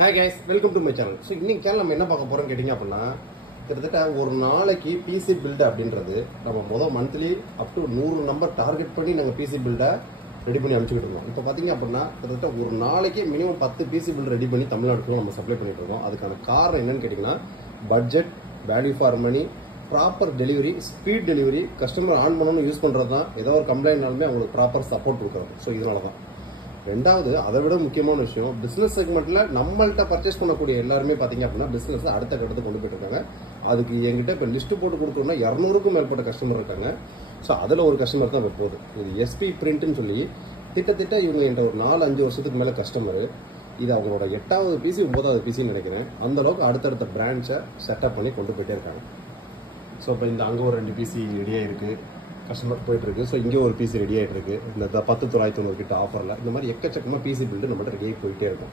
Hi guys, welcome to my channel. So இன்னைக்கு channel நம்ம என்ன பார்க்க போறோம்னு கேட்டிங்க அப்படினா கிட்டத்தட்ட ஒரு நாளைக்கு PC build அப்படின்றது நம்ம monthly up to 100 number target பண்ணி நாங்க PC build ரெடி பண்ணி அனுப்பிச்சிட்டு இருக்கோம். இப்போ பாத்தீங்க அப்படினா கிட்டத்தட்ட ஒரு நாளைக்கு மினிமம் 10 PC build ரெடி பண்ணி தமிழ்நாட்டுக்கு நம்ம சப்ளை பண்ணிட்டு இருக்கோம். அதுக்கான காரணம் என்னன்னு கேட்டிங்கனா budget, value for money, proper delivery, speed delivery, customer ஆன் பண்ணனும் யூஸ் பண்றது தான். ஏதோ ஒரு கம்ப்ளைண்ட்னாலுமே அவங்களுக்கு ப்ராப்பர் சப்போர்ட் கொடுக்கறோம். சோ இதனால தான். ரெண்டாவது அதை விட முக்கியமான விஷயம் பிசினஸ் செக்மெண்ட்ல நம்மள்ட்ட பர்ச்சேஸ் பண்ணக்கூடிய எல்லாருமே பாத்தீங்க அப்படின்னா பிசினஸ் அடுத்த கட்டத்துக்கு கொண்டு போயிட்டு இருக்காங்க. அதுக்கு என்கிட்ட இப்ப லிஸ்ட் போட்டு கொடுத்தோம்னா 200க்கும் மேற்பட்ட கஸ்டமர் இருக்காங்க. ஸோ அதுல ஒரு கஸ்டமர் தான் போகுது. இது SP பிரிண்ட்னு சொல்லி திட்டத்திட்ட இவங்க என்கிட்ட ஒரு 4-5 வருஷத்துக்கு மேல கஸ்டமர். இது அவங்களோட 8வது PC 9வது PCன்னு நினைக்கிறேன். அந்த அளவுக்கு அடுத்தடுத்த பிரான்ச்சை செட்டப் பண்ணி கொண்டு போயிட்டே இருக்காங்க. ஸோ இப்போ இந்த அங்கே ஒரு 2 PC ரெடியாக இருக்கு, கஸ்டமர் போயிட்டு இருக்கு. ஸோ இங்கே ஒரு PC ரெடி ஆகிட்டு இருக்கு. இந்த 10,990 கிட்ட ஆஃபரில் இந்த மாதிரி எக்கச்சக்கமாக PC பில்டு நம்மகிட்ட ரெடியாகி போயிட்டே இருக்கும்.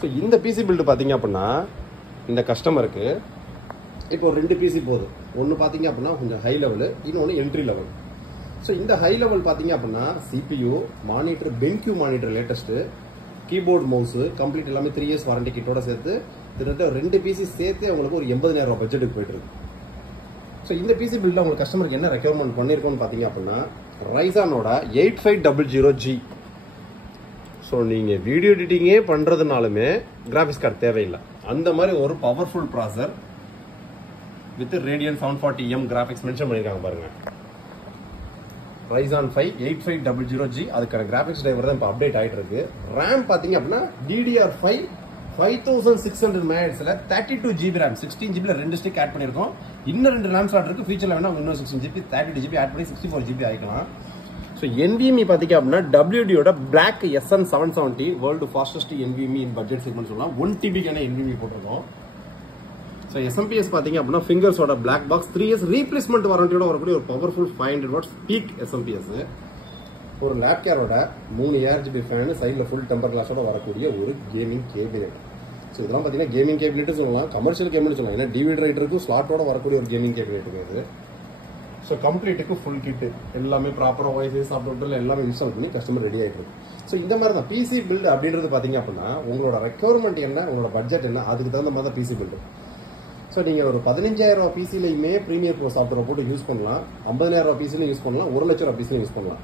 ஸோ இந்த PC பில்டு பார்த்தீங்க அப்படின்னா இந்த கஸ்டமருக்கு இப்போ ஒரு 2 PC போகுது. ஒன்று பார்த்தீங்க அப்படின்னா கொஞ்சம் ஹை லெவலு, இன்னொன்று என்ட்ரி லெவல். ஸோ இந்த ஹை லெவல் பார்த்தீங்க அப்படின்னா CPU, monitor, BenQ monitor latest, keyboard, mouse complete எல்லாமே 3 இயர்ஸ் வாரண்டி கிட்டோட சேர்த்து கிட்டத்தட்ட 2 PC சேர்த்து அவங்களுக்கு ஒரு 80,000 பட்ஜெட்டுக்கு போயிட்டு இருக்கு. ஸோ இந்த PC பில்டில் உங்களுக்கு கஸ்டமருக்கு என்ன ரெக்யர்மெண்ட் பண்ணியிருக்கோம்னு பார்த்தீங்க அப்படின்னா ரைசானோட 8500G. ஸோ நீங்கள் வீடியோ எடிட்டிங்கே பண்ணுறதுனாலுமே கிராஃபிக்ஸ் கார்டு தேவையில்லை. அந்த மாதிரி ஒரு பவர்ஃபுல் ப்ராசர் with Radeon 740M graphics mention பண்ணியிருக்காங்க பாருங்க. Ryzen 5 8500G அதுக்கான கிராஃபிக்ஸ் டிரைவர் தான் இப்போ அப்டேட் ஆகிட்டு இருக்கு. ரேம் பார்த்தீங்க அப்படின்னா DDR5 5600 MHz 32GB RAM, 16GB 2 stick add பண்ணிருக்கோம். இன்னும் 2 RAM ஸ்லாட் இருக்கு. ஃபியூச்சர்ல வேணா இன்னும் 16GB 32GB ஆட் பண்ணி 64GB ஆயிக்கலாம். சோ NVMe பாத்தீங்க அப்படின்னா WD யோட Black SN770 world fastest NVMe இன் பட்ஜெட் செக்மெண்ட் சொல்லலாம். 1TB கான NVMe போட்டுருக்கோம். சோ SMPS பாத்தீங்க அப்படின்னா ஃபிங்கர்ஸோட Black Box 3 இயர்ஸ் ரீப்ளேஸ்மெண்ட் வாரண்டியோட வரக்கூடிய ஒரு பவர்ஃபுல் 500 வாட்ஸ் பீக் SMPS. ஒரு லேப் கேரோட 3 ARGB ஃபேன், சைடில் ஃபுல் டெம்பர் கிளாஸோட வரக்கூடிய ஒரு கேமிங் கேபினெட். ஸோ இதெல்லாம் பார்த்தீங்கன்னா கேமிங் கேபினெட் சொல்லலாம், கமர்ஷியல் கேபினெட் சொல்லலாம். ஏன்னா டிவிடி ரைட்டருக்கும் ஸ்லாட்டோட வரக்கூடிய ஒரு கேமிங் கேபினெட்டுங்க இது. ஸோ கம்ப்ளீட்டுக்கு ஃபுல் கிட்டு எல்லாமே ப்ராப்பராக வைஃபை சாஃப்ட்வேர் எல்லாமே இன்ஸ்டால் பண்ணி கஸ்டமர் ரெடி ஆகிட்டு இருக்கு. ஸோ இந்த மாதிரி தான் PC பில்டு அப்படின்றது பார்த்தீங்க அப்படின்னா உங்களோட ரெக்யர்மெண்ட் என்ன, உங்களோட பட்ஜெட் என்ன, அதுக்கு தகுந்த மாதிரி தான் PC பில்டு. ஸோ நீங்கள் ஒரு 15,000 PCலையுமே ப்ரீமியர் ப்ரோ சாஃப்ட்வேர் போட்டு யூஸ் பண்ணலாம், 50,000 PCலையும் யூஸ் பண்ணலாம், 1 லட்சம் PCலையும் யூஸ் பண்ணலாம்.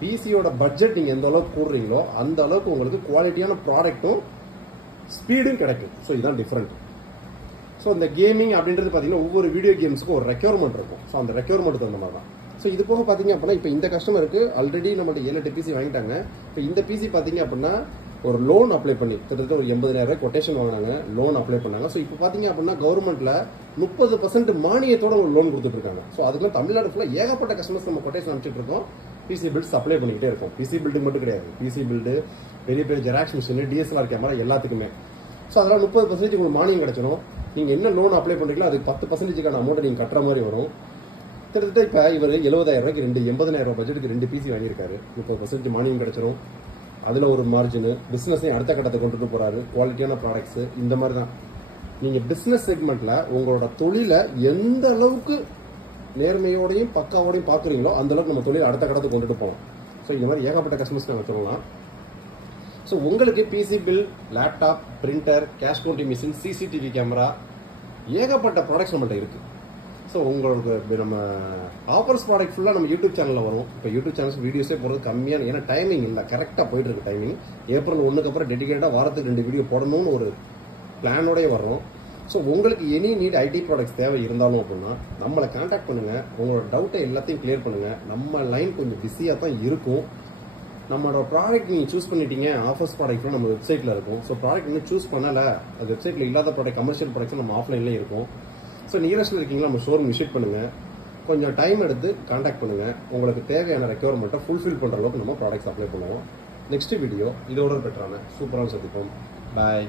PCயோட பட்ஜெட் நீங்க எந்த அளவுக்கு கூடுறீங்களோ அந்த அளவுக்கு உங்களுக்கு குவாலிட்டியான ப்ராடக்ட்டும் ஸ்பீடும் கிடைக்கும். ஸோ இதுதான் டிஃபரெண்ட். ஸோ இந்த கேமிங் அப்படின்றது பார்த்தீங்கன்னா ஒவ்வொரு வீடியோ கேம்ஸுக்கும் ஒரு ரெக்யர்மெண்ட் இருக்கும். ஸோ அந்த ரெக்யர்மெண்ட் தகுந்த மாதிரி தான். ஸோ இது போக பார்த்தீங்க அப்படின்னா இப்போ இந்த கஸ்டமருக்கு ஆல்ரெடி நம்மள்ட்ட 7-8 PC வாங்கிட்டாங்க. இப்போ இந்த PC பார்த்தீங்க அப்படின்னா ஒரு லோன் அப்ளை பண்ணி கிட்டத்தட்ட ஒரு 80,000 கொட்டேஷன் வாங்கினாங்க, லோன் அப்ளை பண்ணாங்க. ஸோ இப்போ பார்த்தீங்க அப்படின்னா கவர்மெண்ட்ல 30% மானியத்தோட ஒரு லோன் கொடுத்துட்டு இருக்காங்க. ஸோ அதுக்குலாம் தமிழ்நாடு ஃபுல்லாக ஏகப்பட்ட கஸ்டமர்ஸ் நம்ம கொட்டேஷன் அனுப்பிச்சிட்டு இருக்கோம். PC பில்ட் சப்ளை பண்ணிக்கிட்டே இருக்கும். PC பில்டுக்கு மட்டும் கிடையாது, PC பில்டு, பெரிய பெரிய ஜெராக்ஸ் மிஷின், DSLR கேமரா எல்லாத்துக்குமே. ஸோ அதெல்லாம் 30% உங்களுக்கு மானியம் கிடைச்சிடும். நீங்க என்ன லோன் அப்ளை பண்றீங்களோ அதுக்கு 10%க்கான அமௌண்ட் நீங்க கட்டுற மாதிரி வரும். கிட்டத்தட்ட இப்போ இவர் 70,000 80,000 பட்ஜெட்டுக்கு 2 PC வாங்கியிருக்காரு. 30% மானியம் கிடைச்சிடும். அதுல ஒரு மார்ஜின், பிசினஸையும் அடுத்த கட்டத்தை கொண்டுட்டு போறாரு, குவாலிட்டியான ப்ராடக்ட்ஸ். இந்த மாதிரி தான் நீங்க பிசினஸ் செக்மெண்ட்ல உங்களோட தொழிலை எந்த அளவுக்கு நேர்மையோடையும் பக்காவோடையும் பாக்குறீங்களோ அந்த அளவுக்கு நம்ம தொழில் அடுத்த கடத்துக்கு கொண்டுட்டு போகலாம். ஸோ இந்த மாதிரி ஏகப்பட்ட கஸ்டமர்ஸ் நாங்கள் சொல்லலாம். ஸோ உங்களுக்கு PC bill, laptop, printer, cash counting machine, CCTV camera, ஏகப்பட்ட ப்ராடக்ட்ஸ் நம்மள்ட்ட இருக்கு. ஸோ உங்களுக்கு நம்ம ஆஃபர்ஸ் ப்ராடக்ட் ஃபுல்லாக நம்ம யூடியூப் சேனலில் வரும். இப்போ யூடியூப் சேனல்ஸ் வீடியோஸே போகிறது கம்மியான, ஏன்னா டைமிங் இல்லை, கரெக்டாக போயிட்டு இருக்கு டைமிங். April 1க்கு அப்புறம் டெடிகேட்டாக வாரத்துக்கு 2 வீடியோ போடணும்னு ஒரு பிளானோடய வர்றோம். ஸோ உங்களுக்கு எனி நீட் IT ப்ராடக்ட்ஸ் தேவை இருந்தாலும் அப்படின்னா நம்மளை கான்டாக்ட் பண்ணுங்க. உங்களோட டவுட்டை எல்லாத்தையும் கிளியர் பண்ணுங்க. நம்ம லைன் கொஞ்சம் பிஸியாக தான் இருக்கும். நம்மளோட ப்ராடக்ட் நீங்கள் சூஸ் பண்ணிட்டீங்க, ஆஃபர்ஸ் ப்ராடக்ட்லாம் நம்ம வெப்சைட்டில் இருக்கும். ஸோ ப்ராடக்ட் இன்னும் சூஸ் பண்ணலை, அது வெப்சைட்டில் இல்லாத ப்ராடக்ட், கமர்ஷியல் ப்ராடக்ட்ஸ் நம்ம ஆஃப்லைன்லேயே இருக்கும். ஸோ நியரஸ்ட்டில் இருக்கீங்களா நம்ம ஷோரூம் விசிட் பண்ணுங்க. கொஞ்சம் டைம் எடுத்து கான்டாக்ட் பண்ணுங்க. உங்களுக்கு தேவையான ரெக்யர்மெண்ட்டை ஃபுல்ஃபில் பண்ணுற அளவுக்கு நம்ம ப்ராடக்ட்ஸ் அப்ளை பண்ணுவோம். நெக்ஸ்ட் வீடியோ இதோட பெட்டரான சூப்பரான சந்திப்போம். பாய்.